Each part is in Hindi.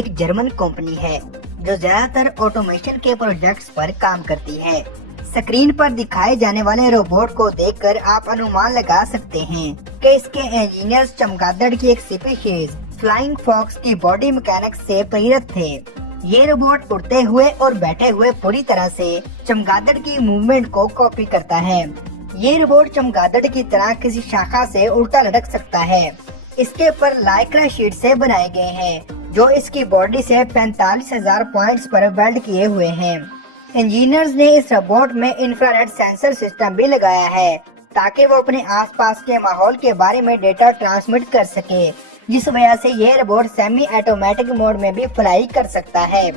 एक जर्मन कंपनी है जो ज्यादातर ऑटोमेशन के प्रोजेक्ट्स पर काम करती है। स्क्रीन पर दिखाए जाने वाले रोबोट को देखकर आप अनुमान लगा सकते हैं कि इसके इंजीनियर्स चमगादड़ की एक स्पीशीज फ्लाइंग फॉक्स की बॉडी मैकेनिक्स से प्रेरित थे। ये रोबोट उड़ते हुए और बैठे हुए पूरी तरह से चमगादड़ की मूवमेंट को कॉपी करता है। ये रोबोट चमगादड़ की तरह किसी शाखा से उल्टा लटक सकता है। इसके पर लाइक्रा शीट से बनाए गए हैं जो इसकी बॉडी से 45,000 पॉइंट्स पर वेल्ड किए हुए हैं। इंजीनियर्स ने इस रोबोट में इंफ्रारेड सेंसर सिस्टम भी लगाया है ताकि वो अपने आसपास के माहौल के बारे में डेटा ट्रांसमिट कर सके, जिस वजह से ये रोबोट सेमी ऑटोमेटिक मोड में भी फ्लाई कर सकता है।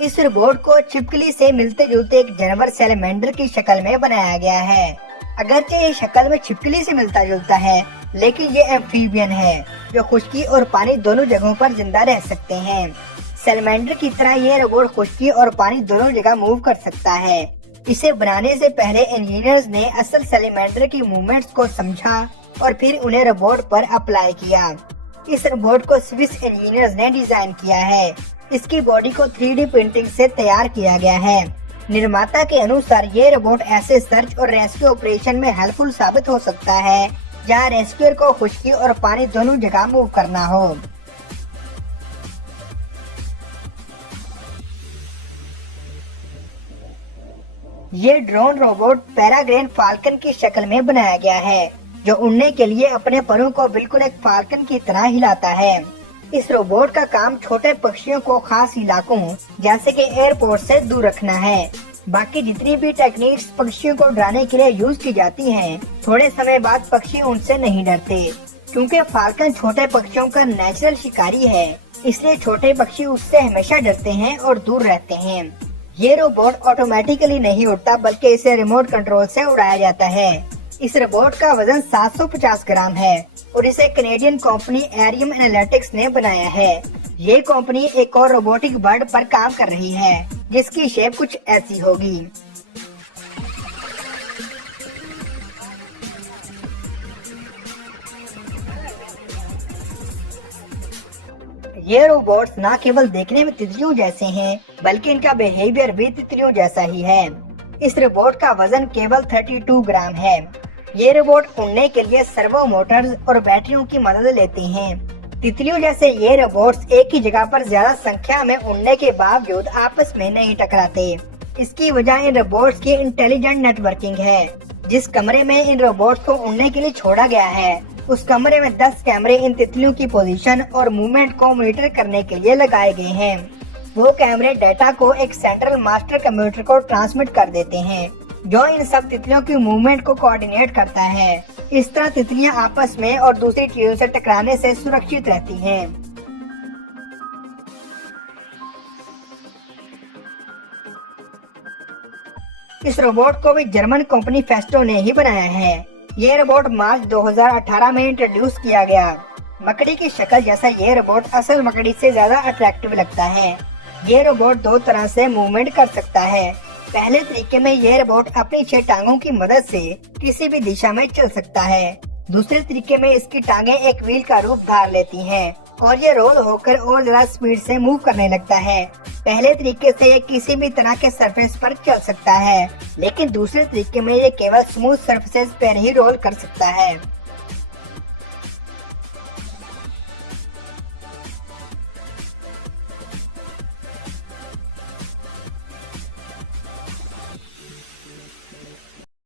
इस रोबोट को छिपकली से मिलते जुलते एक जानवर सैलमेंडर की शक्ल में बनाया गया है। अगरचे ये शक्ल में छिपकली से मिलता जुलता है, लेकिन ये एम्फीबियन है जो खुश्की और पानी दोनों जगहों पर जिंदा रह सकते हैं। सैलमेंडर की तरह ये रोबोट खुश्की और पानी दोनों जगह मूव कर सकता है। इसे बनाने से पहले इंजीनियर्स ने असल सैलमेंडर की मूवमेंट्स को समझा और फिर उन्हें रोबोट पर अप्लाई किया। इस रोबोट को स्विस इंजीनियर्स ने डिजाइन किया है। इसकी बॉडी को 3D प्रिंटिंग से तैयार किया गया है। निर्माता के अनुसार ये रोबोट ऐसे सर्च और रेस्क्यू ऑपरेशन में हेल्पफुल साबित हो सकता है जहां रेस्क्यूअर को खुश्की और पानी दोनों जगह मूव करना हो। ये ड्रोन रोबोट पैराग्रेन फाल्कन की शक्ल में बनाया गया है जो उड़ने के लिए अपने परों को बिल्कुल एक फाल्कन की तरह हिलाता है। इस रोबोट का काम छोटे पक्षियों को खास इलाकों जैसे कि एयरपोर्ट से दूर रखना है। बाकी जितनी भी टेक्निक्स पक्षियों को डराने के लिए यूज की जाती हैं, थोड़े समय बाद पक्षी उनसे नहीं डरते क्योंकि फाल्कन छोटे पक्षियों का नेचुरल शिकारी है। इसलिए छोटे पक्षी उससे हमेशा डरते हैं और दूर रहते हैं। ये रोबोट ऑटोमेटिकली नहीं उड़ता बल्कि इसे रिमोट कंट्रोल से उड़ाया जाता है। इस रोबोट का वजन 750 ग्राम है और इसे कनेडियन कंपनी एरियम एनालिटिक्स ने बनाया है। ये कंपनी एक और रोबोटिक बर्ड पर काम कर रही है जिसकी शेप कुछ ऐसी होगी। ये रोबोट्स न केवल देखने में तितलियों जैसे हैं, बल्कि इनका बिहेवियर भी तितलियों जैसा ही है। इस रोबोट का वजन केवल 32 ग्राम है। ये रोबोट उड़ने के लिए सर्वो मोटर्स और बैटरियों की मदद लेते हैं। तितलियों जैसे ये रोबोट्स एक ही जगह पर ज्यादा संख्या में उड़ने के बावजूद आपस में नहीं टकराते। इसकी वजह इन रोबोट्स की इंटेलिजेंट नेटवर्किंग है। जिस कमरे में इन रोबोट्स को उड़ने के लिए छोड़ा गया है, उस कमरे में 10 कैमरे इन तितलियों की पोजीशन और मूवमेंट को मॉनिटर करने के लिए लगाए गए हैं। वो कैमरे डेटा को एक सेंट्रल मास्टर कंप्यूटर को ट्रांसमिट कर देते हैं जो इन सब तितलियों की मूवमेंट को कोऑर्डिनेट करता है। इस तरह तितलियां आपस में और दूसरी चीजों से टकराने से सुरक्षित रहती हैं। इस रोबोट को भी जर्मन कंपनी फेस्टो ने ही बनाया है। ये रोबोट मार्च 2018 में इंट्रोड्यूस किया गया। मकड़ी की शक्ल जैसा ये रोबोट असल मकड़ी से ज्यादा अट्रैक्टिव लगता है। ये रोबोट दो तरह से मूवमेंट कर सकता है। पहले तरीके में ये रोबोट अपनी 6 टांगों की मदद से किसी भी दिशा में चल सकता है। दूसरे तरीके में इसकी टांगे एक व्हील का रूप धार लेती हैं और ये रोल होकर और ज्यादा स्पीड से मूव करने लगता है। पहले तरीके से ये किसी भी तरह के सरफेस पर चल सकता है, लेकिन दूसरे तरीके में ये केवल स्मूथ सरफेसेस पर ही रोल कर सकता है।